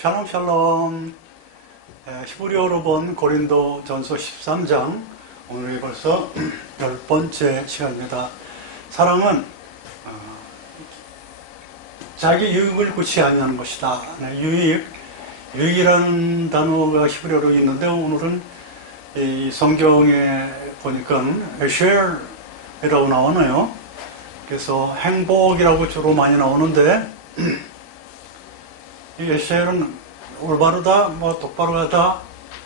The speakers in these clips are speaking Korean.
샬롬 샬롬 에, 히브리어로 본 고린도 전서 13장 오늘이 벌써 열 번째 시간입니다. 사랑은 어, 자기 유익을 구치 아니하는 것이다. 네, 유익, 유익이라는 단어가 히브리어로 있는데 오늘은 이 성경에 보니까 에쉘이라고 나오네요. 그래서 행복이라고 주로 많이 나오는데 이 에셀은 올바르다, 뭐 똑바로 하다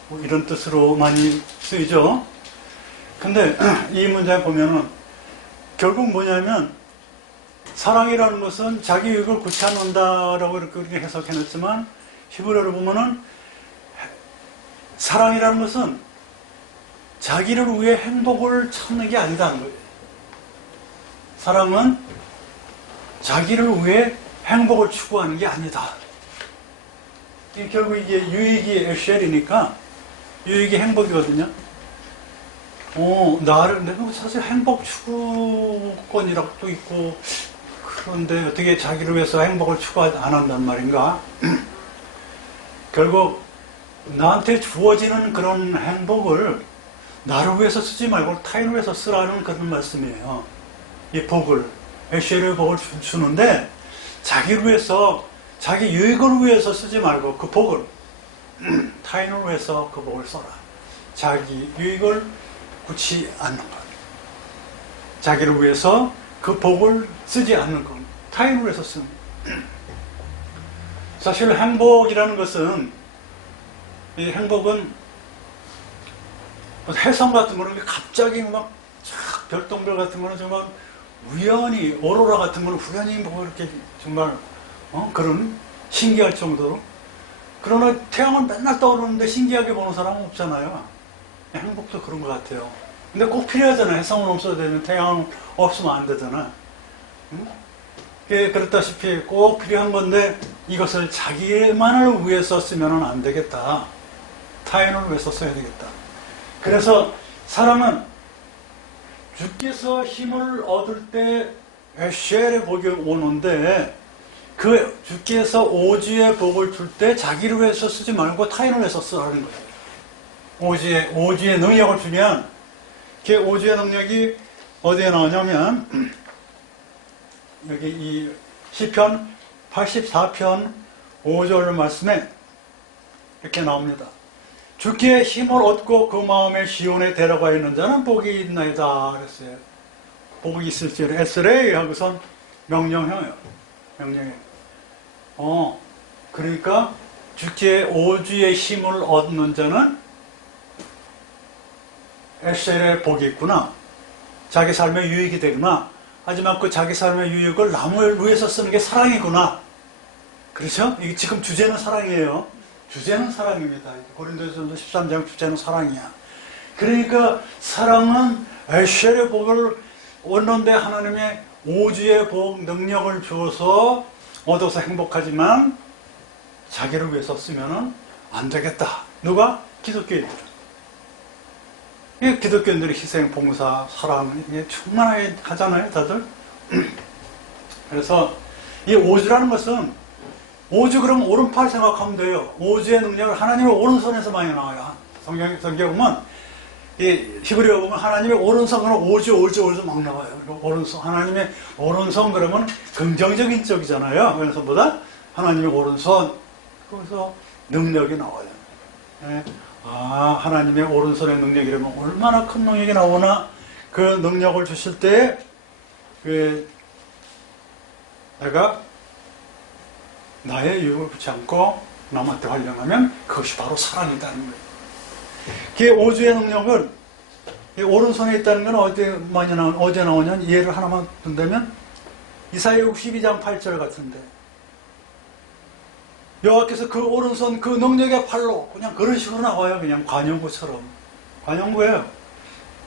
뭐 이런 뜻으로 많이 쓰이죠. 근데 이 문제 보면은 결국 뭐냐면 사랑이라는 것은 자기 유익을 구체하는다라고 이렇게 우리가 해석해냈지만 히브리어로 보면은 사랑이라는 것은 자기를 위해 행복을 찾는 게 아니다는 거예요. 사랑은 자기를 위해 행복을 추구하는 게 아니다. 이 결국 이게 유익이 에쉘이니까 유익이 행복이거든요. 어, 나를, 내가 사실 행복 추구권이라고 또 있고, 그런데 어떻게 자기를 위해서 행복을 추구 안 한단 말인가? 결국 나한테 주어지는 그런 행복을 나를 위해서 쓰지 말고 타인을 위해서 쓰라는 그런 말씀이에요. 이 복을, 에쉘의 복을 주- 주는데, 자기를 위해서, 자기 유익을 위해서 쓰지 말고 그 복을, 타인을 위해서 그 복을 써라. 자기 유익을 굳이 않는 것. 자기를 위해서 그 복을 쓰지 않는 것. 타인을 위해서 쓰는 것. 사실 행복이라는 것은, 이 행복은 해성 같은 거는 갑자기 막쫙 별똥별 같은 거는 정말 우연히 오로라 같은 거는 우연히 뭐 이렇게 정말 어? 그런 신기할 정도로 그러나 태양은 맨날 떠오르는데 신기하게 보는 사람은 없잖아요. 행복도 그런 것 같아요. 근데 꼭 필요하잖아요. 해성은 없어야 되면 태양은 없으면 안 되잖아. 응? 그게 그렇다시피 꼭 필요한 건데 이것을 자기만을 위해서 쓰면 안 되겠다. 타인을 위해서 써야 되겠다. 그래서 사람은 주께서 힘을 얻을 때 에쉘의 복이 오는데 그 주께서 오지의 복을 줄 때 자기를 위해서 쓰지 말고 타인을 위해서 쓰라는 거예요. 오지의 오지의 능력을 주면 그 오지의 능력이 어디에 나오냐면 여기 이 시편 84편 5절 말씀에 이렇게 나옵니다. 주께 힘을 얻고 그 마음에 시온에 데려가 있는 자는 복이 있나이다 그랬어요. 복이 있을지를 에스레이 하고선 명령해요. 명령해. 어, 그러니까 주께 오주의 힘을 얻는 자는 에셀의 복이 있구나. 자기 삶의 유익이 되구나. 하지만 그 자기 삶의 유익을 남을 위해서 쓰는 게 사랑이구나. 그렇죠? 이게 지금 주제는 사랑이에요. 주제는 사랑입니다. 고린도전서 13장 주제는 사랑이야. 그러니까 사랑은 에셀의 복을 얻는데 하나님의 오주의 복 능력을 주어서 얻어서 행복하지만 자기를 위해서 쓰면은 안 되겠다. 누가? 기독교인들은. 이 기독교인들이 희생, 봉사, 사랑 이게 충만하게 하잖아요, 다들. 그래서 이 오주라는 것은 오주 그러면 오른팔 생각하면 돼요. 오주의 능력을 하나님의 오른손에서 많이 나와요. 성경 성경 보면 이 히브리어 보면 하나님의 오른손 그러면 오주 오주 오주 막 나와요. 오른손 하나님의 오른손 그러면 긍정적인 쪽이잖아요. 그래서 보다 하나님의 오른손 거기서 능력이 나와요. 예. 아 하나님의 오른손의 능력이라면 얼마나 큰 능력이 나오나 그 능력을 주실 때 그 내가 나의 유익을 붙지 않고 남한테 활용하면 그것이 바로 사랑이다는 거예요. 그 오주의 능력을 이 오른손에 있다는 건 어디 많이 나오 어제 나오냐 예를 하나만 든다면 이사야 62장 8절 같은데 여호와께서 그 오른손 그 능력의 팔로 그냥 그런 식으로 나와요 그냥 관용구처럼 관용구예요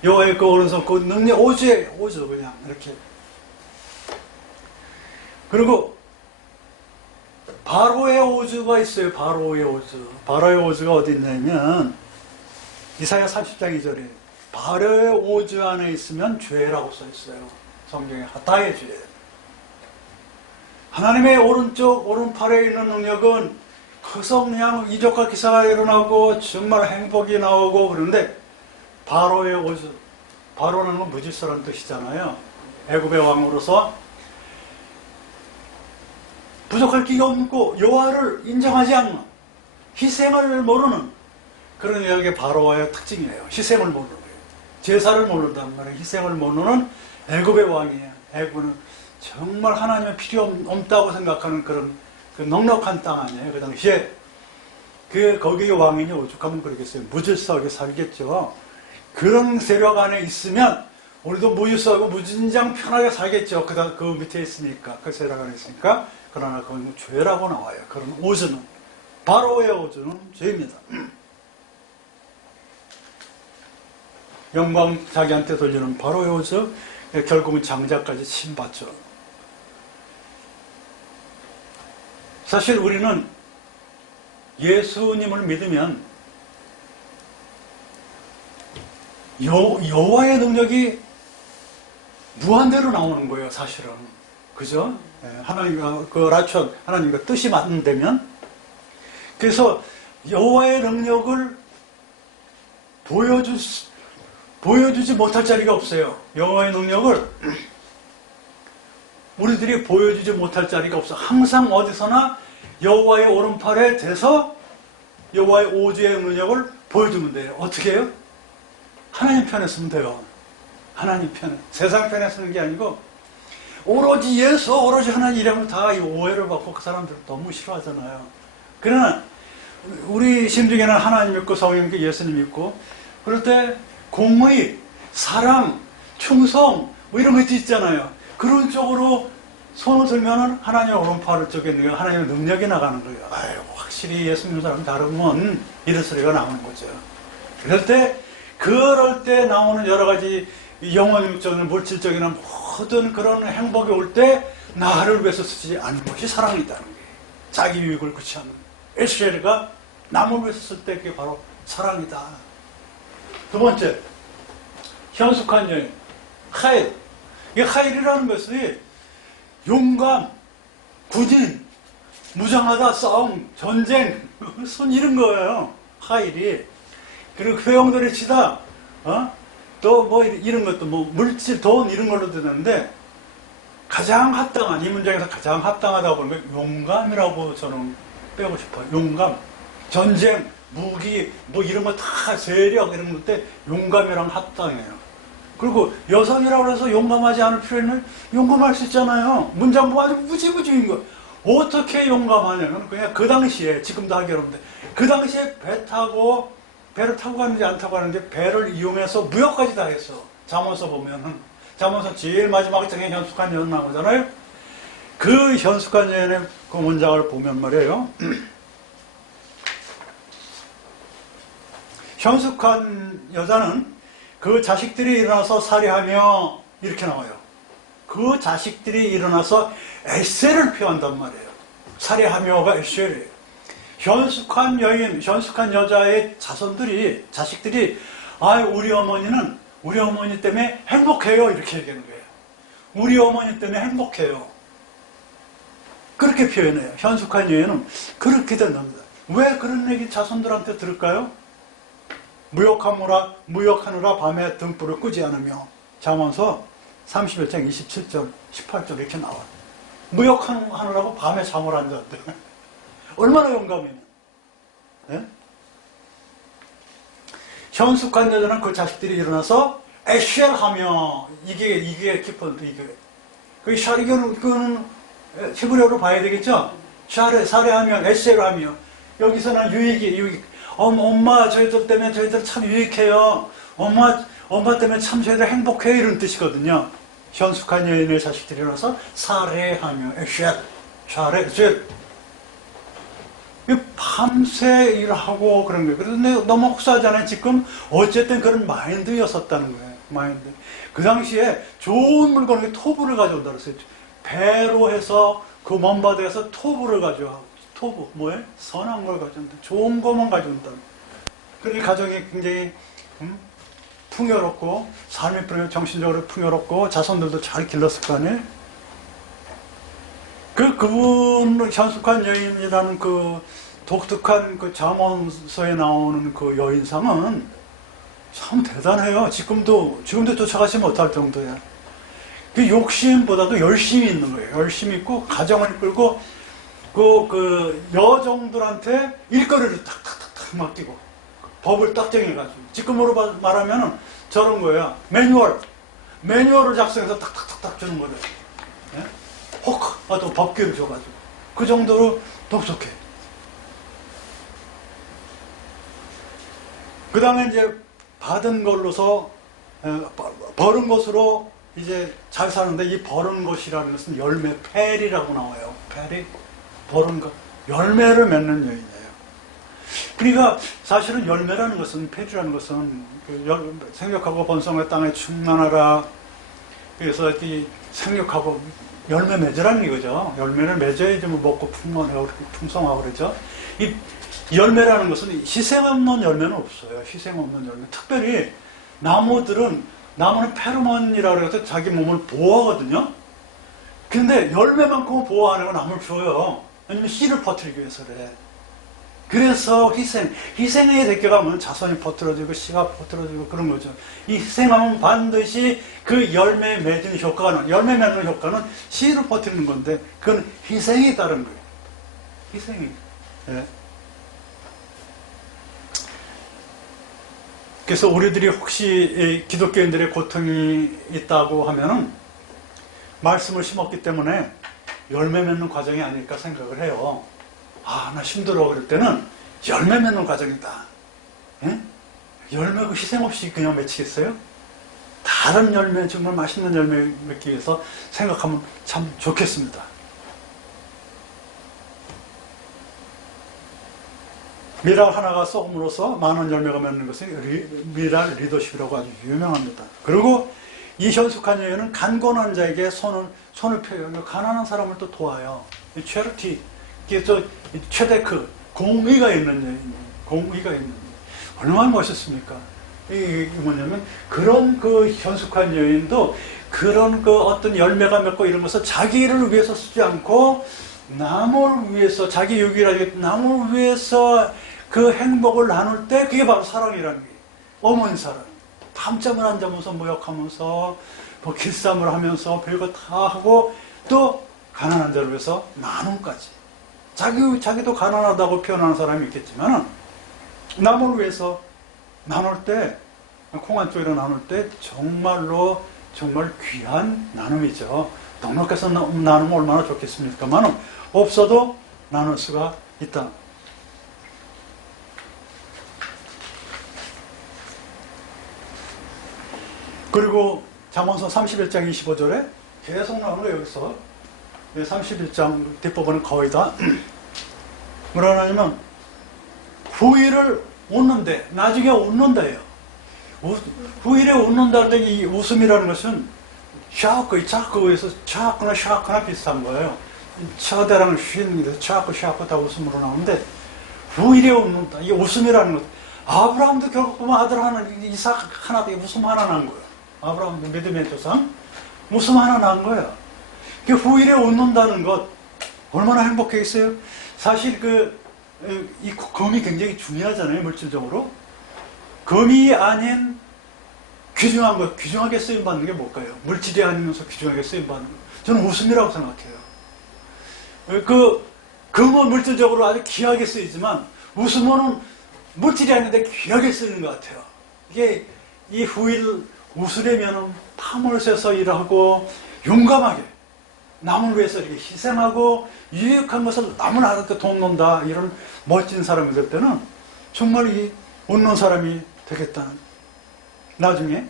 여호와의 그 오른손 그 능력 오주의 오주 그냥 이렇게 그리고 바로의 오즈가 있어요. 바로의 오즈. 바로의 오즈가 어디 있냐면 이사야 30장 2절에 바로의 오즈 안에 있으면 죄라고 써 있어요. 성경에 하다의 죄. 하나님의 오른쪽 오른팔에 있는 능력은 그래서 그냥 이적과 기사가 일어나고 정말 행복이 나오고 그러는데 바로의 오즈 바로는 뭐 무질서란 뜻이잖아요. 애굽의 왕으로서 부족할 게 없고 여호와를 인정하지 않는 희생을 모르는 그런 이야기 바로의 특징이에요. 희생을 모르는 거예요. 제사를 모른단 말이에요. 희생을 모르는 애굽의 왕이에요. 애굽은 정말 하나님의 필요 없- 없다고 생각하는 그런 그 넉넉한 땅 아니에요. 그 당시에 그 거기의 왕인이 오죽하면 그러겠어요. 무질서하게 살겠죠. 그런 세력 안에 있으면 우리도 무질서하고 무진장 편하게 살겠죠. 그다 그 밑에 있으니까 그 세력 안에 있으니까 그러나 그건 뭐 죄라고 나와요. 그런 오즈는 바로의 오즈는 죄입니다. 영광 자기한테 돌리는 바로의 오즈 결국은 장자까지 침받죠. 사실 우리는 예수님을 믿으면 여, 여호와의 능력이 무한대로 나오는 거예요, 사실은. 그죠? 예, 하나님과 그 라천 하나님과 뜻이 맞는다면 그래서 여호와의 능력을 보여주 보여주지 못할 자리가 없어요. 여호와의 능력을 우리들이 보여주지 못할 자리가 없어. 항상 어디서나 여호와의 오른팔에 대서 여호와의 오주의 능력을 보여주면 돼요. 어떻게 해요? 하나님 편에 쓰면 돼요. 하나님 편에. 세상 편에 쓰는 게 아니고 오로지 예수, 오로지 하나님 이름을 다 이 오해를 받고 그 사람들 너무 싫어하잖아요. 그러나 우리 심중에는 하나님 믿고 성령 믿고 예수님 믿고 그럴 때 공의, 사랑, 충성 뭐 이런 것도 있잖아요. 그런 쪽으로 손을 들면은 하나님의 오른팔을 쪽에 있는 하나님의 능력이 나가는 거예요. 아유, 확실히 예수 믿는 사람 다르면 이런 소리가 나오는 거죠. 그럴 때, 그럴 때 나오는 여러 가지 영혼적인 물질적인 모든 그런 행복이 올 때 나를 위해서 쓰지 않는 것이 사랑이다는 거예요. 자기 유익을 구치하는 에스겔가 남을 위해서 쓸 때 그게 바로 사랑이다. 두 번째, 현숙한 여인, 하일. 이 하일이라는 것이 용감, 군인, 무장하다, 싸움, 전쟁, 손 이런 거예요. 하일이. 그리고 회용들이 치다, 어? 또 뭐 이런 것도 뭐 물질, 돈 이런 걸로 드는데 가장 합당한, 이 문장에서 가장 합당하다고 게 용감이라고 저는 빼고 싶어요. 용감. 전쟁, 무기, 뭐 이런 거 다 세력 이런 것때 용감이랑 합당해요. 그리고 여성이라고 해서 용감하지 않을 필요는 용감할 수 있잖아요. 문장 보면 아주 무지무지인 거. 어떻게 용감하냐면 그냥 그 당시에 지금도 하기 어려운데 그 당시에 배 타고 배를 타고 가는지 안 타고 가는지 배를 이용해서 무역까지 다 했어. 잠언서 보면은 잠언서 제일 마지막 장에 현숙한 여인 나오잖아요. 그 현숙한 여인의 그 문장을 보면 말이에요. 현숙한 여자는 그 자식들이 일어나서 살해하며 이렇게 나와요. 그 자식들이 일어나서 에세를 표한단 말이에요. 살해하며가 에셀이에요. 현숙한 여인, 현숙한 여자의 자손들이, 자식들이, 아, 우리 어머니는 우리 어머니 때문에 행복해요. 이렇게 얘기하는 거예요. 우리 어머니 때문에 행복해요. 그렇게 표현해요. 현숙한 여인은 그렇게 된답니다. 왜 그런 얘기 자손들한테 들을까요? 무역하느라, 무역하느라 밤에 등불을 끄지 않으며 잠언서 31장 27절, 18절 이렇게 나와. 무역하느라고 밤에 잠을 안 잤대. 얼마나 용감이냐. 예? 현숙한 여자는 그 자식들이 일어나서 에쉘 하며 이게 이게 키포인트 이게 그 샤, 이거는 그거는 히브리어로 봐야 되겠죠. 샤레 사례하며 에쉘하며 여기서는 유익이 유익. 엄, 엄마 저희들 때문에 저희들 참 유익해요. 엄마 엄마 때문에 참 저희들 행복해요 이런 뜻이거든요. 현숙한 여인의 자식들이 일어나서 사례하며 샤레 에쉘 밤새 일하고 그런 거예요. 그런데 너무 혹사하잖아요. 지금 어쨌든 그런 마인드였었다는 거예요. 마인드. 그 당시에 좋은 물건을 토부를 가져온다 그랬어요. 배로 해서 그 먼바다에서 토부를 가져와. 토부 뭐예요? 선한 걸 가져온다. 좋은 것만 가져온다. 그러니 가정이 굉장히 음? 풍요롭고 삶이 풍요, 정신적으로 풍요롭고 자손들도 잘 길렀을 거 아니에요. 그 그분 현숙한 여인이라는 그 독특한 그 잠언서에 나오는 그 여인상은 참 대단해요. 지금도 지금도 쫓아가지 못할 정도야. 그 욕심보다도 열심이 있는 거예요. 열심히 있고 가정을 끌고 그, 그 여종들한테 일거리를 탁탁탁탁 맡기고 법을 딱 정해가지고 지금으로 바- 말하면은 저런 거야. 매뉴얼 매뉴얼을 작성해서 탁탁탁탁 주는 거죠. 예? 혹, 아, 또 법규를 줘가지고. 그 정도로 똑똑해. 그 다음에 이제 받은 걸로서, 어, 버- 버는 것으로 이제 잘 사는데 이 버는 것이라는 것은 열매, 펠이라고 나와요. 펠이 것. 열매를 맺는 여인이에요. 그러니까 사실은 열매라는 것은, 펠이라는 것은 그 열- 생육하고 번성의 땅에 충만하라. 그래서 이 생육하고 열매 맺으라는 이거죠. 열매를 맺어야지 뭐 먹고 풍만하고 풍성하고 그러죠. 이 열매라는 것은 희생 없는 열매는 없어요. 희생 없는 열매. 특별히 나무들은 나무는 페로몬이라고 해서 자기 몸을 보호하거든요. 근데 열매만큼은 보호 안 하고 나무를 줘요. 왜냐면 씨를 퍼뜨리기 위해서 그래. 그래서 희생, 희생의 대가가 면 자손이 퍼뜨려지고 씨가 퍼뜨려지고 그런 거죠. 이 희생하면 반드시 그 열매 맺은 효과는, 열매 맺는 효과는 씨를 퍼뜨리는 건데, 그건 희생이 따른 거예요. 희생이. 예. 그래서 우리들이 혹시 이 기독교인들의 고통이 있다고 하면은 말씀을 심었기 때문에 열매 맺는 과정이 아닐까 생각을 해요. 아, 나 힘들어. 그럴 때는 열매 맺는 과정이다. 예? 열매 그 희생 없이 그냥 맺히겠어요? 다른 열매, 정말 맛있는 열매 맺기 위해서 생각하면 참 좋겠습니다. 미랄 하나가 쏘음으로써 많은 열매가 맺는 것이 리- 미랄 리더십이라고 아주 유명합니다. 그리고 이 현숙한 여인은 간곤한 자에게 손을, 손을 펴요. 가난한 사람을 또 도와요. 이게 저 최대크, 공의가 있는 여인, 공의가 있는 여인. 얼마나 멋있습니까? 이, 이 뭐냐면 그런 그 현숙한 여인도 그런 그 어떤 열매가 맺고 이런 것을 자기를 위해서 쓰지 않고 남을 위해서 자기 유기라기 남을 위해서 그 행복을 나눌 때 그게 바로 사랑이라는 게 어머니 사랑 밤잠을 안 자면서 모욕하면서 뭐 길쌈을 하면서 별거 다 하고 또 가난한 자를 위해서 나눔까지 자기, 자기도 가난하다고 표현하는 사람이 있겠지만 남을 위해서 나눌 때 콩한 쪽으로 나눌 때 정말로 정말 귀한 나눔이죠. 넉넉해서 나- 나누면 얼마나 좋겠습니까만 없어도 나눌 수가 있다. 그리고 잠언서 31장 25절에 계속 나오는 거예요, 여기서. 31장 뒷부분은 거의 다. 뭐라 하냐면, 후일을 웃는데, 나중에 웃는다예요. 우- 후일에 웃는다는 이 웃음이라는 것은 샤크, 차크에서 차크나 샤크나 비슷한 거예요. 차대랑 게 차크, 샤크 다 웃음으로 나오는데, 후일에 웃는다. 이 웃음이라는 것. 아브라함도 결국 보면 아들 하나, 이삭 하나, 웃음 하나 난 거예요. 아브라함도 믿음의 조상. 웃음 하나 난 거예요. 그 후일에 웃는다는 것, 얼마나 행복했어요? 사실 그, 어, 이 검이 굉장히 중요하잖아요, 물질적으로. 금이 아닌 귀중한 것, 귀중하게 쓰임 받는 게 뭘까요? 물질이 아니면서 귀중하게 쓰임 받는 것. 저는 웃음이라고 생각해요. 그, 금은 물질적으로 아주 귀하게 쓰이지만, 웃음은 물질이 아닌데 귀하게 쓰이는 것 같아요. 이게, 이 후일 웃으려면 탐을 쇠서 일하고, 용감하게, 남을 위해서 이렇게 희생하고, 유익한 것을 남을 돕는다. 이런 멋진 사람이 될 때는, 정말 이 웃는 사람이 되겠다는. 나중에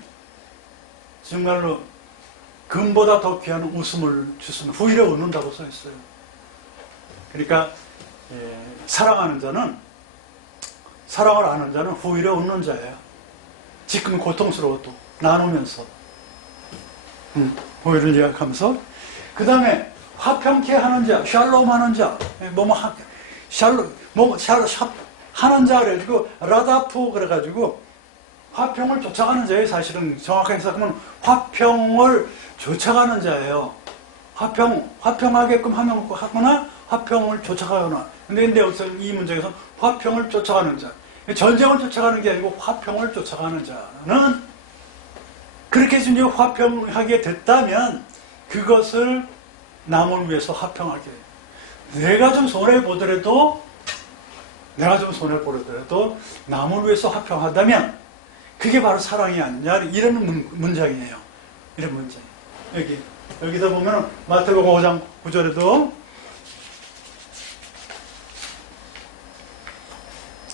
정말로 금보다 더 귀한 웃음을 주시는 후일에 웃는다고 써 있어요. 그러니까 예, 사랑하는 자는 사랑을 아는 자는 후일에 웃는 자예요. 지금 고통스러워도 나누면서 음, 후일을 이야기하면서 그 다음에 화평케 하는 자, 샬롬 하는 자, 예, 뭐뭐 하, 샬롬, 뭐 샬, 샵 하는 자 그래가지고 라다프 그래가지고 화평을 쫓아가는 자예요. 사실은 정확하게 생각하면 화평을 쫓아가는 자예요. 화평 화평하게끔 하면 하거나 화평을 쫓아가거나 근데, 근데 여기서 이 문장에서 화평을 쫓아가는 자. 전쟁을 쫓아가는 게 아니고 화평을 쫓아가는 자는 그렇게 해서 이제 화평하게 됐다면 그것을 남을 위해서 화평하게. 내가 좀 손해보더라도 내가 좀 손해보더라도 남을 위해서 화평하다면 그게 바로 사랑이 아니냐 이런 문, 문장이에요. 이런 문장. 여기 여기다 보면 마태복음 5장 9절에도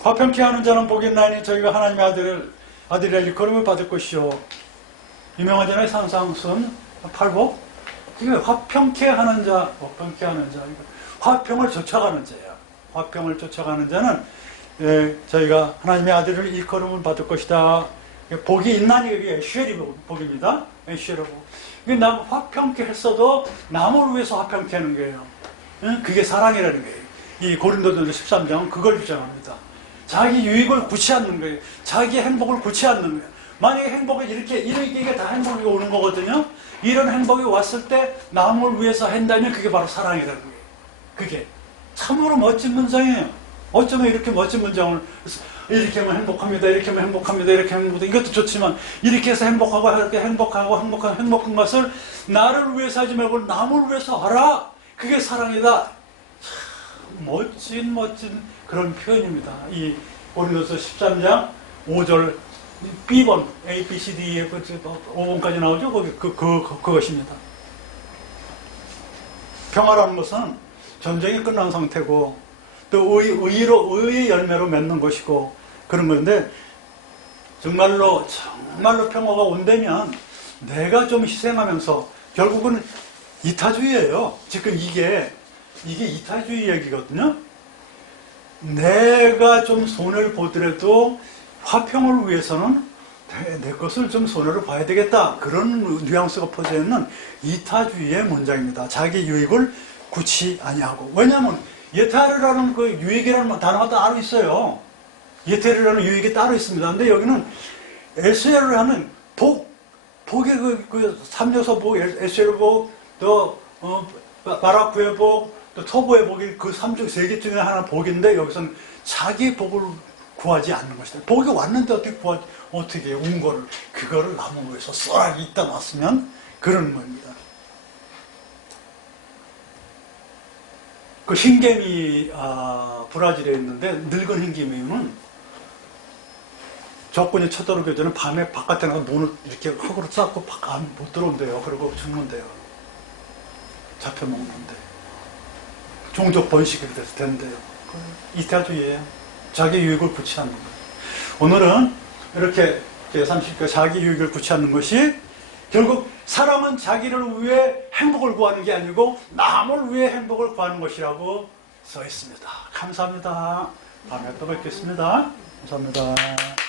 화평케 하는 자는 복이 있나니 저희가 하나님의 아들을 아들이라 일컬음을 받을 것이요 유명하잖아요 상상순 팔복. 그게 화평케 하는 자 화평케 하는 자 화평을 쫓아가는 자야 화평을 쫓아가는 자는 예, 저희가 하나님의 아들을 일컬음을 받을 것이다. 복이 있나니 그게 에쉐리 복입니다. 에쉐리 복. 이게 남 화평케 했어도 남을 위해서 화평케 하는 거예요. 응? 그게 사랑이라는 거예요. 이 고린도전서 13장은 그걸 주장합니다. 자기 유익을 구치 않는 거예요. 자기 행복을 구치 않는 거예요. 만약에 행복이 이렇게, 이렇게 다 행복이 오는 거거든요. 이런 행복이 왔을 때 남을 위해서 한다면 그게 바로 사랑이라는 거예요. 그게. 참으로 멋진 문장이에요. 어쩌면 이렇게 멋진 문장을 이렇게 하면 행복합니다. 이렇게 하면 행복합니다. 이렇게 하면 행복합니다. 이것도 좋지만 이렇게 해서 행복하고 이렇게 행복하고 행복한 행복한 것을 나를 위해서 하지 말고 남을 위해서 하라. 그게 사랑이다. 참 멋진 멋진 그런 표현입니다. 이 고린도서 13장 5절 B번 A, B, C, D, F, 5번까지 나오죠. 거기 그, 그, 그 그것입니다. 평화라는 것은 전쟁이 끝난 상태고 또 의, 의로 의의 열매로 맺는 것이고 그런 건데 정말로 정말로 평화가 온다면 내가 좀 희생하면서 결국은 이타주의예요. 지금 이게 이게 이타주의 얘기거든요. 내가 좀 손해를 보더라도 화평을 위해서는 내, 내 것을 좀 손해를 봐야 되겠다. 그런 뉘앙스가 퍼져 있는 이타주의의 문장입니다. 자기 유익을 굳이 아니하고. 왜냐하면 예타르라는 그 유익이라는 단어가 따로 있어요. 예테르라는 유익이 따로 있습니다. 근데 여기는 에스에를 하는 복, 복의 그, 그 삼요소 복, 에스에르 복, 또, 어, 바라크의 복, 또 토보의 복이 그 삼중 세개 중에 하나 복인데 여기서는 자기 복을 구하지 않는 것이다. 복이 왔는데 어떻게 구하, 어떻게 온 거를, 그거를 남은 거에서 써라 이따 놨으면 그런 겁니다. 그 흰개미, 아, 브라질에 있는데 늙은 흰개미는 적군이 쳐들어오기 전에 밤에 바깥에 나가 문을 이렇게 흙으로 쌓고 못 들어온대요. 그리고 죽는데요. 잡혀먹는데. 종족 번식이 돼서 된대요. 이타주의예요. 자기 유익을 구치하는 거예요. 오늘은 이렇게 제30가 자기 유익을 구치하는 것이 결국 사람은 자기를 위해 행복을 구하는 게 아니고 남을 위해 행복을 구하는 것이라고 써 있습니다. 감사합니다. 다음에 또 뵙겠습니다. 감사합니다.